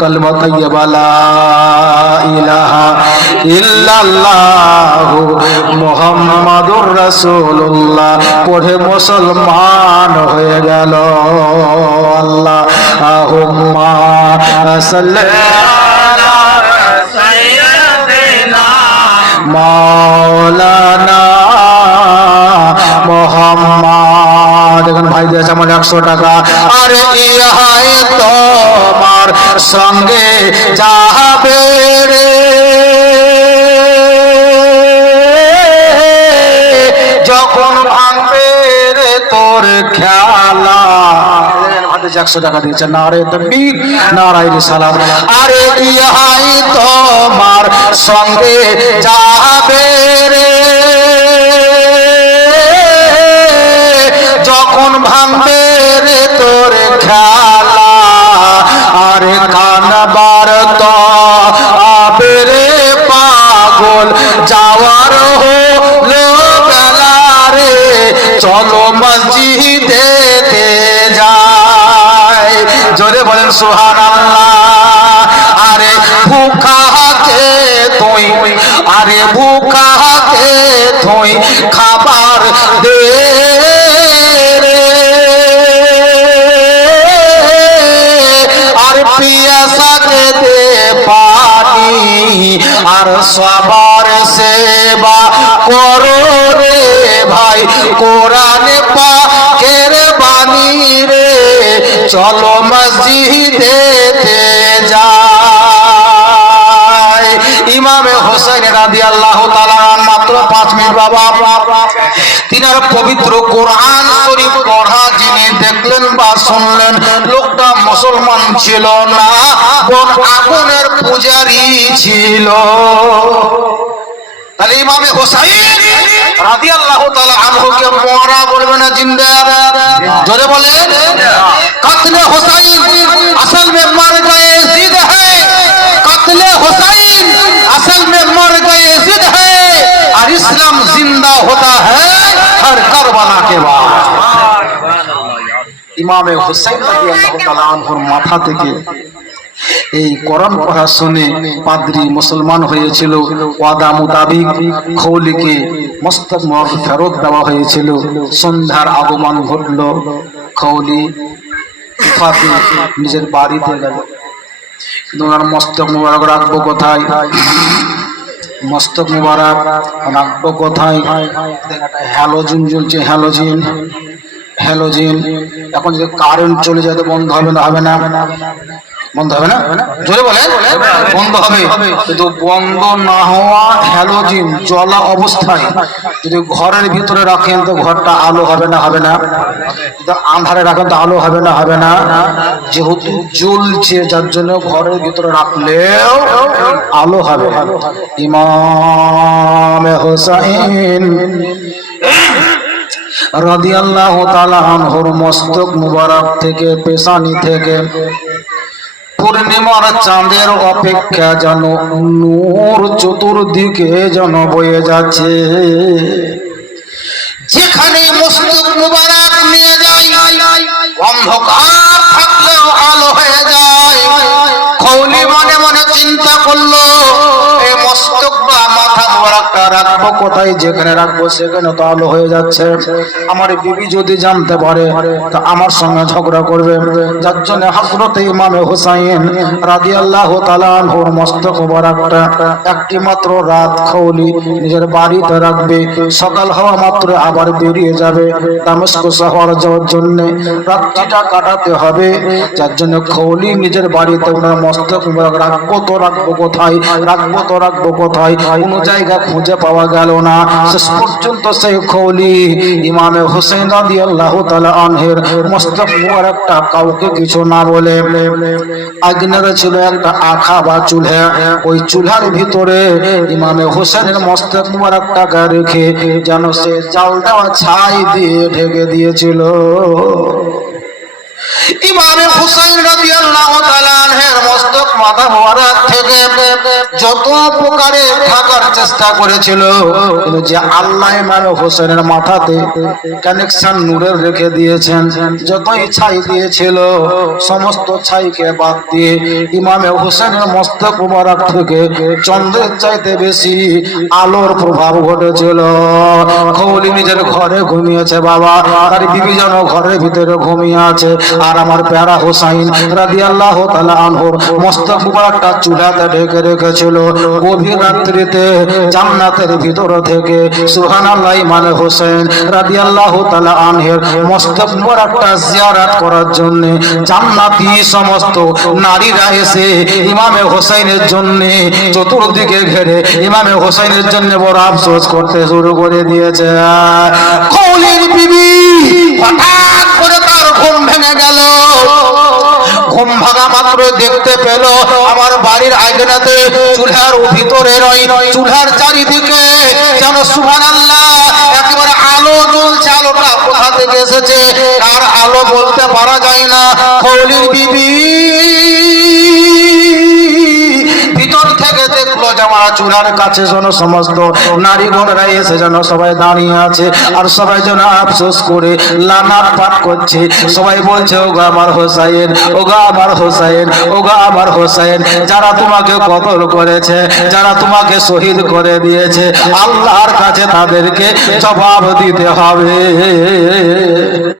कलमा तय्यबा ला इलाहा इल्लल्लाहु मुहम्मदुर रासूलुल्लाह पढ़े मुसलमान হয়ে গেল। আল্লাহুম্মা সাল্লি আলা সাইয়্যিদিনা মাওলানা মুহাম্মদ। দেখুন ভাই দিয়েছে আমার 100 টাকা। আরে ইহাই তোমার সঙ্গে যাবে রে যখন ভাঙবে রে তোর খেলা। 100 টাকা দিয়েছে। নারে তাকবীর নারায়ে রিসালাত। আরে ইহাই তোমার সঙ্গে যাবে রে যখন ভাঙবে রে তোর খেলা। আরে কানবার তো আবে রে পাগল যাওয়ার হলো বেলা রে চলো মসজিদে যাই। জোরে বলেন সুবহানাল্লাহ। আরে ভুখাকে তুই আরে ভুখাকে তুই খাবার দে পিয়াসাকে দে পানি আর সবার সেবা করো রে ভাই কোরআনে পাকের বাণী রে চলো মসজিদে যাই। ইমামে হোসেন রাদিয়াল্লাহু তাআলা মাত্র 5 মিনিট বাবা তিনার পবিত্র কোরআন শরীফ পড়া যিনি দেখলেন বা শুনলেন লোকটা মুসলমান ছিল না, আগুনের পূজারী ছিল। তাহলে ইমামে হোসেন রাদিয়াল্লাহু তাআলা আনহুকে মরা বলবে না জিন্দা? জোরে বলেন। কাতলে হোসেন আসল में मर गए जिद है, কাতলে হোসেন असल में मर गए जिद है और इस्लाम जिंदा होता है हर करबला के बाद। ইমামে হোসেন রাদিয়াল্লাহু তাআলা আনহুর মাথা থেকে এই কোরআন পড়া শুনে পাদ্রী মুসলমান হয়েছিল। ওয়াদা মোতাবিক খৌলিকে মস্তক মোবারক ফেরত দেওয়া হয়েছিল। সন্ধ্যার আগমন ঘটল। খৌলি ফাতি নিজের বাড়িতে গেল। কিন্তু ওনার মস্তক মোবারক রাখবো কোথায়? মস্তক মোবারক রাখবো কোথায়? হ্যালোজিন জ্বলছে, হ্যালোজিন হ্যালোজিন। এখন যদি কারেন্ট চলে যায় তো বন্ধ হবে না? হবে না? বন্ধ হবে না? জোরে বলেন। বন্ধ হবে। কিন্তু বন্ধ না হওয়া হ্যালোজিন জ্বলা অবস্থায় যদি ঘরের ভিতরে রাখেন তো ঘরটা আলো হবে না? হবে না? যদি আন্ধারে রাখেন তো আলো হবে না? হবে না? যেহেতু জ্বলছে যার জন্য ঘরের ভিতরে রাখলেও আলো হবে। ইমামে হোসেন রাদিয়াল্লাহু তাআলা আনহুর মস্তক মুবারক থেকে পেশানি থেকে পূর্ণিমার চাঁদের অপেক্ষা যেন নূর চতুর্দিকে যেন বয়ে যাচ্ছে। যেখানে মস্তক মুবারক নিয়ে যায় অন্ধকার থাকলেও আলো হয়ে যায়। খৌলি মনে মনে চিন্তা করলো এই মস্তক বা মাথা মুবারকটা রাখবো কোথায়? যেখানে রাখবো সেখানে তো আলো হয়ে যাচ্ছে। আমার বিবি যদি জানতে পারে তা আমার সঙ্গে ঝগড়া করবে। যার জন্য হযরত ইমামে হোসেন রাদিয়াল্লাহু তাআলা আনহুর মস্তক মুবারকটা একটি মাত্র রাত খৌলি নিজের বাড়িতে রাখবে। সকাল হওয়া মাত্র আবার বেরিয়ে যাবে দামেস্ক শহর যাওয়ার জন্য। রাত্রিটা কাটাতে হবে। যার জন্য খৌলি নিজের বাড়িতে ওনার মস্তক মুবারক রাখবো তো রাখবো কোথায়? রাখবো তো রাখবো কোথায়? কোনো জায়গা খুঁজে পাওয়া গেল না। শেষ পর্যন্ত সেই খৌলি ইমামে হোসেন রাদিয়াল্লাহু তাআলা আনহুর মস্তক মুবারকটা কাউকে কিছু না বলে আগুনের ছিল একটা আখা বা চুলহা, ওই চুলহার ভিতরে ইমামে হোসেনের মস্তক মুবারকটাকে রেখে যেন সে জাল দেওয়া ছাই দিয়ে ঢেকে দিয়েছিল। ইমামে হুসাইন রাদিয়াল্লাহু তাআলা আনহুর মস্তক মাথা মোবারক থেকে যত প্রকারে থাকার চেষ্টা করেছিল, কিন্তু যে আল্লাহ ইমাম হোসেনের মাথাতে কানেকশন নূরের রেখে দিয়েছেন, যতই ছাই দিয়েছিল সমস্ত ছাইকে বাদ দিয়ে ইমামে হোসেনের মস্তক মুবারক থেকে চন্দ্রের চাইতে বেশি আলোর প্রভাব ঘটেছিল। খৌলি নিজের ঘরে ঘুমিয়েছে বাবা, তার বিবি যেন ঘরের ভিতরে ঘুমিয়ে আছে। আর আমার প্যারা হোসাইন রাদিয়াল্লাহু তাআলা আনহুর মস্তক মুবারকটা চুলাতে ঢেকে রেখেছিল। গভীর রাত্রিতে জান্নাতের ভিতর থেকে সুবহানাল্লাহ ইমাম হোসেন রাদিয়াল্লাহু তাআলা আনহের মস্তক মুবারকটা জিয়ারত করার জন্য জান্নাতি সমস্ত নারীরা এসে ইমামে হোসেনের জন্য চতুর্দিকে ঘিরে ইমামে হোসেনের জন্য বড় আফসোস করতে শুরু করে দিয়েছে। খৌলির বিবি হঠাৎ করে তার ঘুম ভেঙে গেল। ঘুম ভাঙা মাত্র দেখতে পেল আমার বাড়ির আঙিনাতে চুলার ভিতরে চুলার চারিদিকে যেন সুবহানাল্লাহ একেবারে আলো জ্বলছে। আলোটা কোথা থেকে এসেছে, কার আলো বলতে পারা যায় না। খৌলির বিবি ভিতর থেকে দেখলো যে আমার চুলার কাছে যেন সমস্ত নারীগণরা এসে যেন সবাই দাঁড়িয়ে আছে, আর সবাই যেন আফসোস করে লানাত পাঠ করছে। সবাই বলছে ওগো আমার হোসাইন, ওগো আমার হোসাইন, ওগো আমার হোসাইন, যারা তোমাকে কতল করেছে, যারা তোমাকে শহীদ করে দিয়েছে, আল্লাহর কাছে তাদেরকে জবাব দিতে হবে।